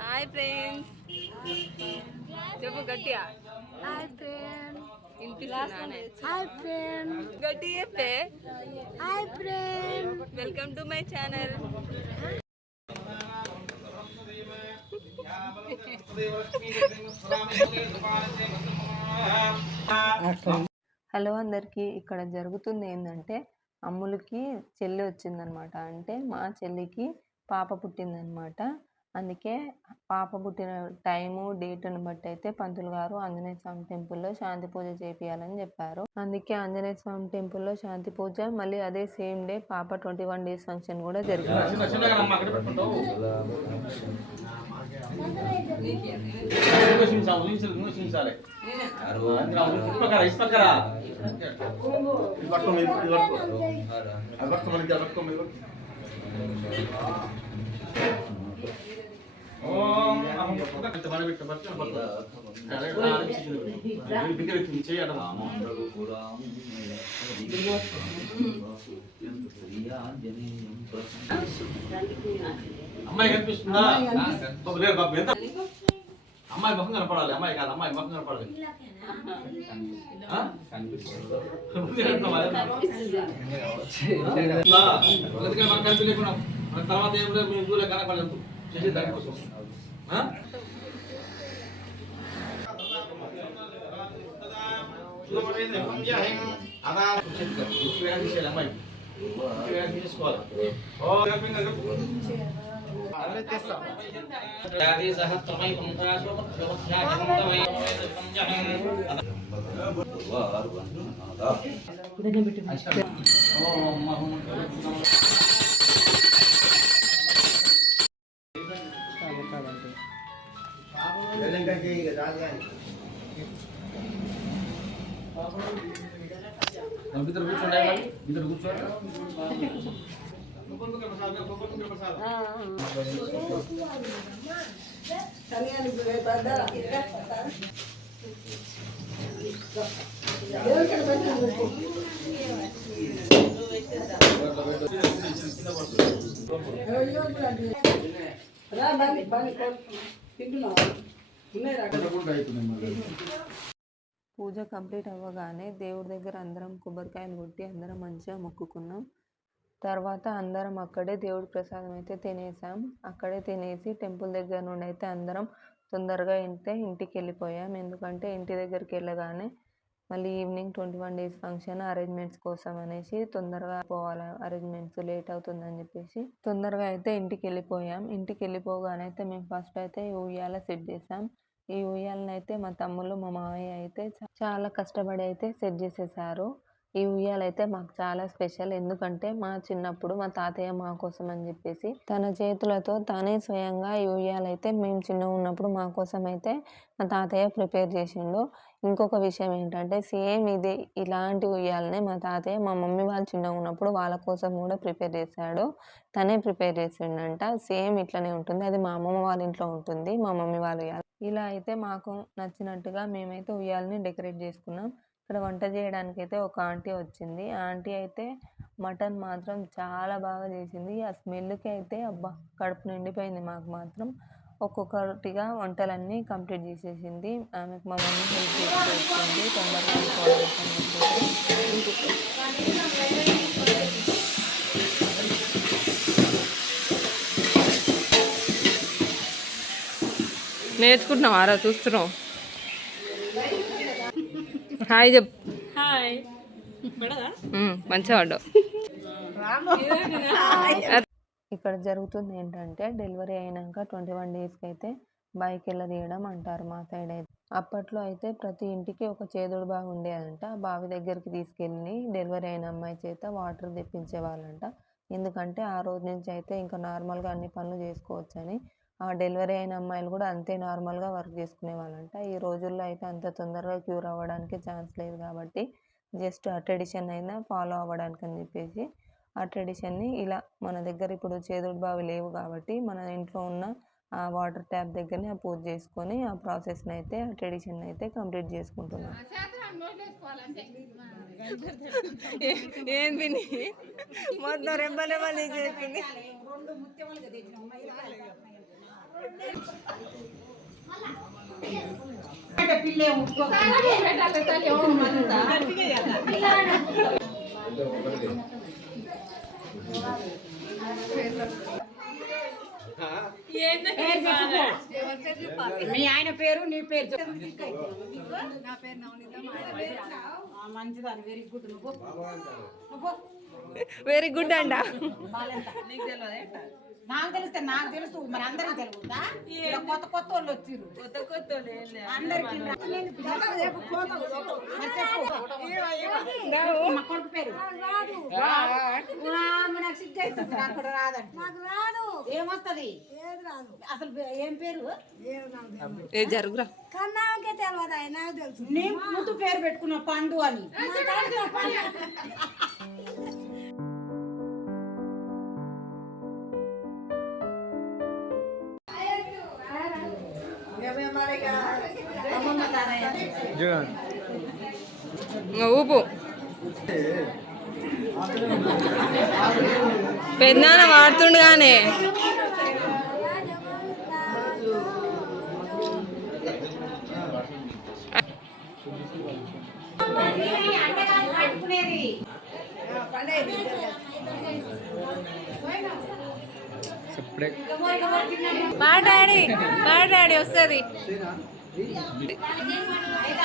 Hi friends. చెప్పు గట్టిగా hi friend. వినిపిస్తున్నానే హాయ్ ఫ్రెండ్. గట్టి చెప్పే. Hi friend. Welcome to my channel. Hello అందరికీ ఇక్కడ జరుగుతుంది ఏంటంటే అమ్ములకి చెల్లి వచ్చిందనమాట. అంటే మా చెల్లికి పాప పుట్టిందనమాట. అందుకే పాప పుట్టిన టైము డేట్ని బట్టి అయితే పంతులు గారు ఆంజనేయ స్వామి టెంపుల్లో శాంతి పూజ చేపియాలని చెప్పారు. అందుకే ఆంజనేయ స్వామి టెంపుల్లో శాంతి పూజ మళ్ళీ అదే సేమ్ డే పాప ట్వంటీ వన్ డేస్ ఫంక్షన్ కూడా జరిగింది అమ్మాయి కనిపిస్తుందా? బాబు లేదు బాబు ఎంత? అమ్మాయి ముఖం కనపడాలి అమ్మాయి కాదు అమ్మాయి ముఖం కనపడాలి. అందుకని మనకు కలిసి లేకుండా మన తర్వాత ఏం లేదు మేము దూరం కనపడలేదు చేసే దానికోసం అమ్మాయి. ಇದನ್ನೇ ಬಿಟ್ಟು भीतर कुछ इधर कुछ పూజ కంప్లీట్ అవ్వగానే దేవుడి దగ్గర అందరం కొబ్బరికాయలు కొట్టి అందరం మంచిగా మొక్కుకున్నాం. తర్వాత అందరం అక్కడే దేవుడి ప్రసాదం అయితే తినేసాం. అక్కడే తినేసి టెంపుల్ దగ్గర నుండి అయితే అందరం తొందరగా అయితే ఇంటికి వెళ్ళిపోయాం. ఎందుకంటే ఇంటి దగ్గరికి వెళ్ళగానే మళ్ళీ evening twenty one days function arrangements కోసం అనేసి తొందరగా పోవాలి. అరేంజ్మెంట్స్ లేట్ అవుతుందని చెప్పేసి తొందరగా అయితే ఇంటికి వెళ్ళిపోయాం. ఇంటికి వెళ్ళిపోగానే అయితే మేము ఫస్ట్ అయితే ఈ ఉయ్యాల సెట్ చేసాం. ఈ ఉయ్యాలను అయితే మా తమ్ముళ్ళు మా మామయ్య అయితే చాలా కష్టపడి అయితే సెట్ చేసేసారు. ఈ ఉయ్యాల అయితే మాకు చాలా స్పెషల్. ఎందుకంటే మా చిన్నప్పుడు మా తాతయ్య మా కోసం అని చెప్పేసి తన చేతులతో తానే స్వయంగా ఈ ఉయ్యాల అయితే మేము చిన్నగా ఉన్నప్పుడు మా కోసం అయితే మా తాతయ్య ప్రిపేర్ చేసిండు. ఇంకొక విషయం ఏంటంటే సేమ్ ఇది ఇలాంటి ఉయ్యాలనే మా తాతయ్య మా మమ్మీ వాళ్ళు చిన్నగా ఉన్నప్పుడు వాళ్ళ కోసం కూడా ప్రిపేర్ చేశాడు. తనే ప్రిపేర్ చేసిండంట. సేమ్ ఇట్లనే ఉంటుంది. అది మా అమ్మమ్మ వాళ్ళ ఇంట్లో ఉంటుంది. మా మమ్మీ వాళ్ళు ఉయ్యాల. ఇలా అయితే మాకు నచ్చినట్టుగా మేమైతే ఉయ్యాలని డెకరేట్ చేసుకున్నాం. ఇక్కడ వంట చేయడానికి అయితే ఒక ఆంటీ వచ్చింది. ఆంటీ అయితే మటన్ మాత్రం చాలా బాగా చేసింది. ఆ స్మెల్కి అయితే అబ్బా కడుపు నిండిపోయింది మాకు మాత్రం. ఒక్కొక్కటిగా వంటలన్నీ కంప్లీట్ చేసేసింది. ఆమెకు మా మమ్మీ హెల్ప్ చేసి వచ్చింది తొందరగా నేర్చుకుంటున్నాం ఆరా చూస్తున్నాం హాయ్ చెప్ హాయ్. మంచిగా పడ్డావు ఇక్కడ జరుగుతుంది ఏంటంటే డెలివరీ అయినాక ట్వంటీ వన్ డేస్కి అయితే బైక్ తీయడం అంటారు మా సైడ్ అయితే. అప్పట్లో అయితే ప్రతి ఇంటికి ఒక చేదుడు బావి ఉండేదంట. ఆ బావి దగ్గరికి తీసుకెళ్ళి డెలివరీ అయిన అమ్మాయి చేత వాటర్ తెప్పించే వాళ్ళంట ఎందుకంటే ఆ రోజు నుంచి అయితే ఇంకా నార్మల్గా అన్ని పనులు చేసుకోవచ్చని డెలివరీ అయిన అమ్మాయిలు కూడా అంతే నార్మల్గా వర్క్ చేసుకునే వాళ్ళంట. ఈ రోజుల్లో అయితే అంత తొందరగా క్యూర్ అవ్వడానికి ఛాన్స్ లేదు కాబట్టి జస్ట్ ఆ ట్రెడిషన్ అయినా ఫాలో అవ్వడానికి అని చెప్పేసి ఆ ట్రెడిషన్ని ఇలా మన దగ్గర ఇప్పుడు చేదుడు బావి లేవు కాబట్టి మన ఇంట్లో ఉన్న ఆ వాటర్ ట్యాప్ దగ్గరనే ఆ పూజ చేసుకొని ఆ ప్రాసెస్ని అయితే ఆ ట్రెడిషన్ అయితే కంప్లీట్ చేసుకుంటున్నాం. ఏం విని? మొత్తం రెబ్బ రెబ్బలు పిల్లే మీ ఆయన పేరు నీ పేరు నా పేరు నవనీత మంచిదాన్ని వెరీ గుడ్ నువ్వు నువ్వు వెరీ గుడ్ అంట. నాకు తెలిస్తే నాకు తెలుసు మరి అందరికి ఇక్కడ కొత్త కొత్త వాళ్ళు వచ్చిర్రు. కొత్త కొత్త అందరికి మా కొడుకు పేరు? నాకు సిగ్గు అవుతుంది నాకు కూడా రాదండి నాకు రాదు. ఏమొస్తది? అసలు ఏం పేరు? జరుగురా. కన్నాకే తెలియదు ఆయన నాకు తెలుసు. నీ ముందు పేరు పెట్టుకున్న పండు అని ఇంకా ఊపు. పెద్దనాన్న వాడుతుండు కానీ పెట్టుకునేది మా డాడీ మా డాడీ వస్తుంది. అయితే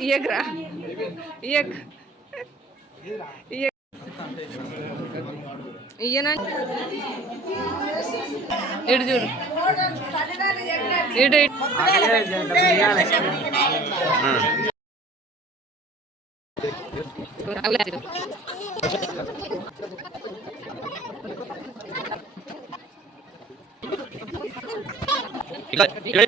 ఇయకరా ఇయక్ ఈయన ఇటు చూడు ఇటు ఇటు ఇక్కడ